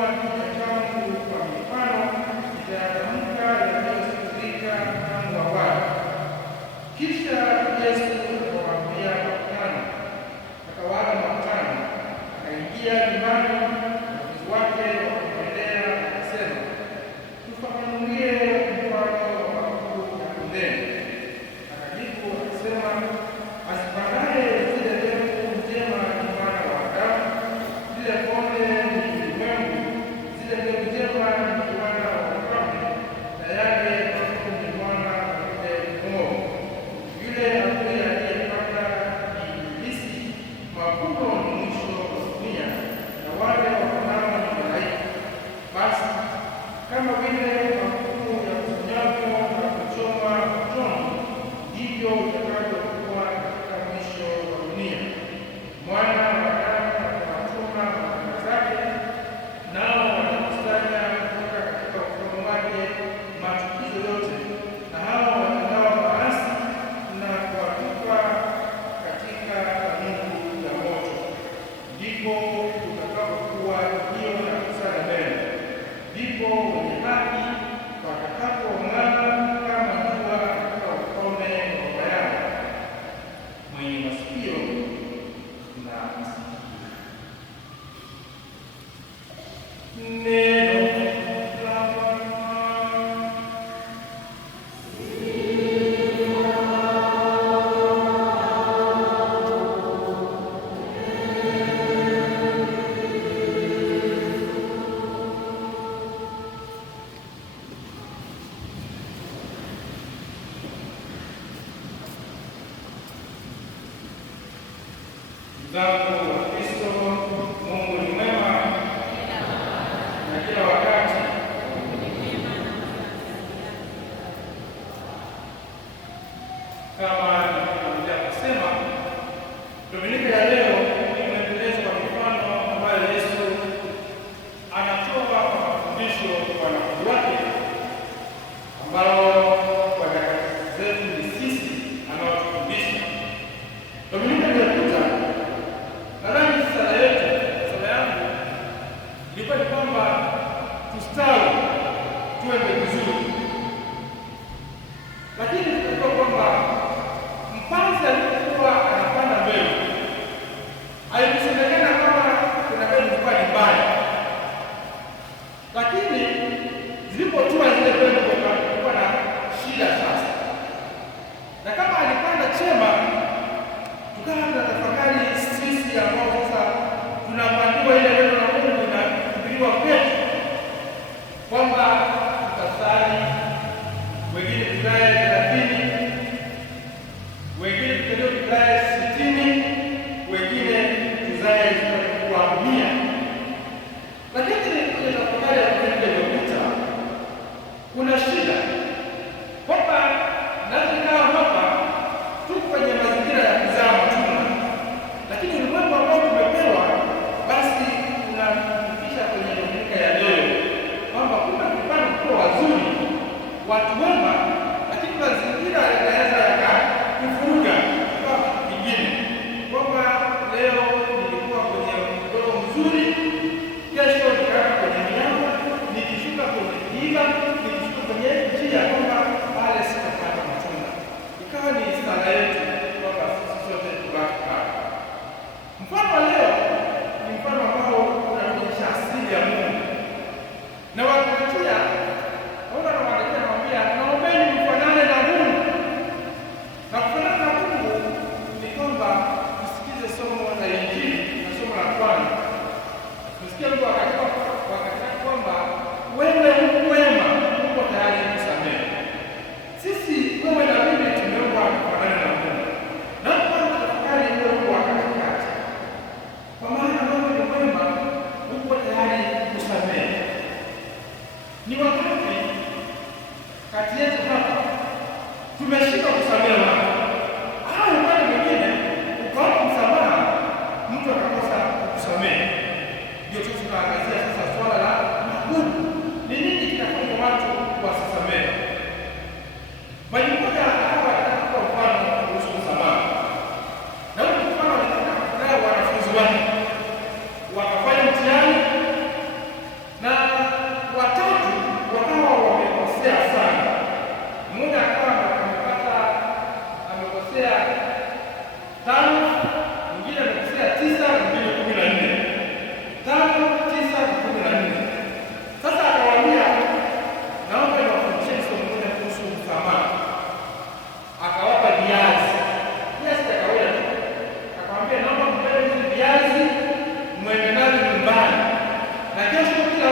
kuinua kinywa changu kwa mifano, nitayatamka yaliyosikika tangu awali. Kisha Yesu akawaambia makutano, akawaaga makutano, akaingia nyumbani, wanafunzi wake wakamwendea akasema, tufafanulie mfano wa magugu na kondeni. Akajibu akasema, azipandaye zile mbegu njema ni Mwana wa Adamu, zile konde ni ulimwengu, zile mbegu njema ni wana wa Ufalme, na yale magugu ni wana wa yule mwovu. Yule adui aliyepanda ni Ibilisi. Mavuno ni mwisho wa dunia, na wale wapandao ni malaika. Basi kama vile magugu yakusanyavyo na kuchomwa motoni, ndivyo itakavyokuwa katika mwisho wa dunia. Mwana wa Adamu atawatuma malaika zake, nao watakusanya kutoka katika ufalme wake machukizo yote na hao watendao maasi, na kuwatupa katika tanuru ya moto. Ndipo utakapokuwa kilio na kusaga meno. Ndipo wenye haki watakapong'aa kama jua katika ufalme wa Baba yao. Mwenye masikio na asikie. Neno la Bwana. Zangu wa Kristo, Mungu ni mwema na kila wakati. Kama nilivyotangulia kusema, Dominika ya leo inaendelezwa kwa mifano ambayo Yesu anatoa kwa mafundisho kwa wanafunzi wake, ambao kwa nyakati zetu ni sisi anaotufundisha. Dominika iliyopita nadhani sala yangu ilikuwa ni kwamba tustawi, tuwe mbegu nzuri. Lakini tunajua kwamba mpanzi alipokuwa anapanda mbegu, haikusemekana kama kuna mbegu ilikuwa ni mbaya, lakini zilipotua zile mbegu kulikuwa na shida sasa. Na kama alipanda chema, tukawa tunatafakari sisi ambao sasa tunapandiwa ile neno la Mungu na kuhubiriwa kwetu, kwamba tutasali, wengine tunaye 30 na watatu wakawa wamekosea sana. Mmoja akawa amekosea 5, mwingine amekosea 9, mwingine 14. 5, 9 na 14. Sasa akawaambia, naomba niwafundishe somo moja kuhusu msamaha. Akawapa viazi akaweka tu, akamwambia naomba mbele hizi viazi mwende nazo nyumbani, na kesho kila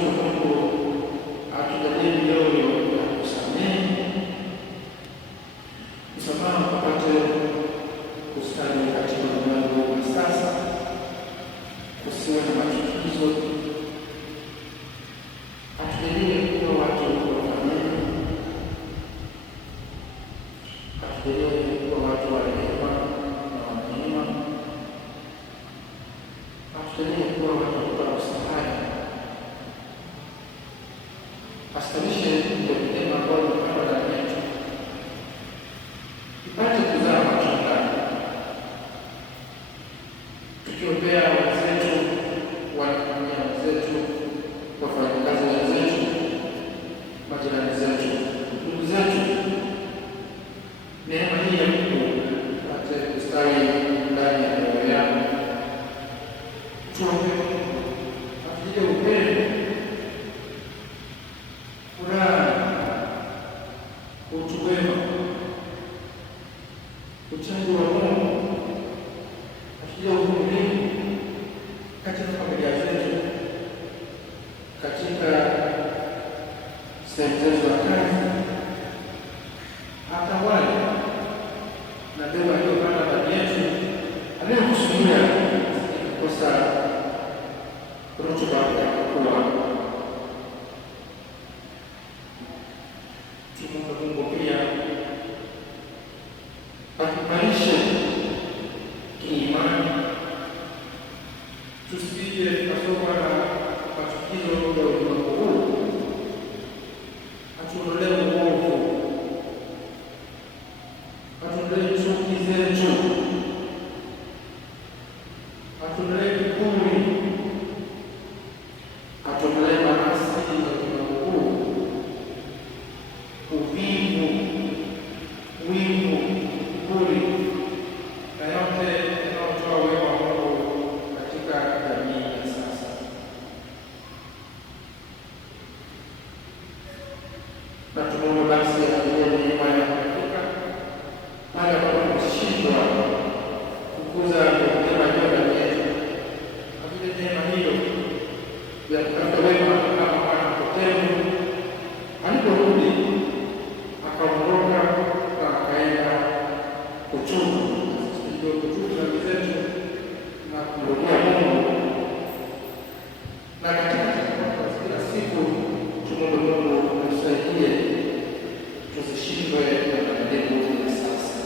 Mungu atujalie mioyo ya kusamehe, msamaha upate kustawi katika ulimwengu wa sasa, kusiwe na machukizo. Atujalie kuwa watu wa amani, atujalie kuwa watu wa rehema na wa neema, atujalie kuwa watu wa msaada. Astawishe ndio neema ambayo imepandwa ndani yetu ipate kuzaa matunda, tukiombea wenzetu, wanafamilia wenzetu, wafanyakazi wenzetu, majirani zetu, ndugu zetu. Neema hii ya Mungu ipate kustawi ndani ya mioyo yao. Tuombe Mungu atujalie upendo, utu wema, uchaji wa Mungu, atujalie uvumilivu katika familia zetu, katika sehemu zetu za kazi, hata wale na beba aliyopanda ndani yetu aliyokusudia kukosa rutuba ya kukua. Mungu pia atuimarishe kiimani, tusije tukasongwa na machukizo ya ulimwengu huu. Atuondolee uovu, atuondolee chuki zetu, atuondolee kiburi, atuondolee maasi ya ulimwengu huu, uvivu, wivu, kiburi na yote yanayotoa wema wa Mungu katika jamii ya sasa. Na tumuombe basi atujalie neema ya kuepuka pale ambapo tumeshindwa kukuza neema hiyo ndani yetu, atujalie neema hiyo ya kutafuta wema kama mwana mpotevu aliporudi akaondoka na akaenda kutubu, ndio kutubu dhambi zetu na kumrudia Mungu. Na katika changamoto za kila siku tumwombe Mungu atusaidie tusishindwe na mabadiliko ya sasa.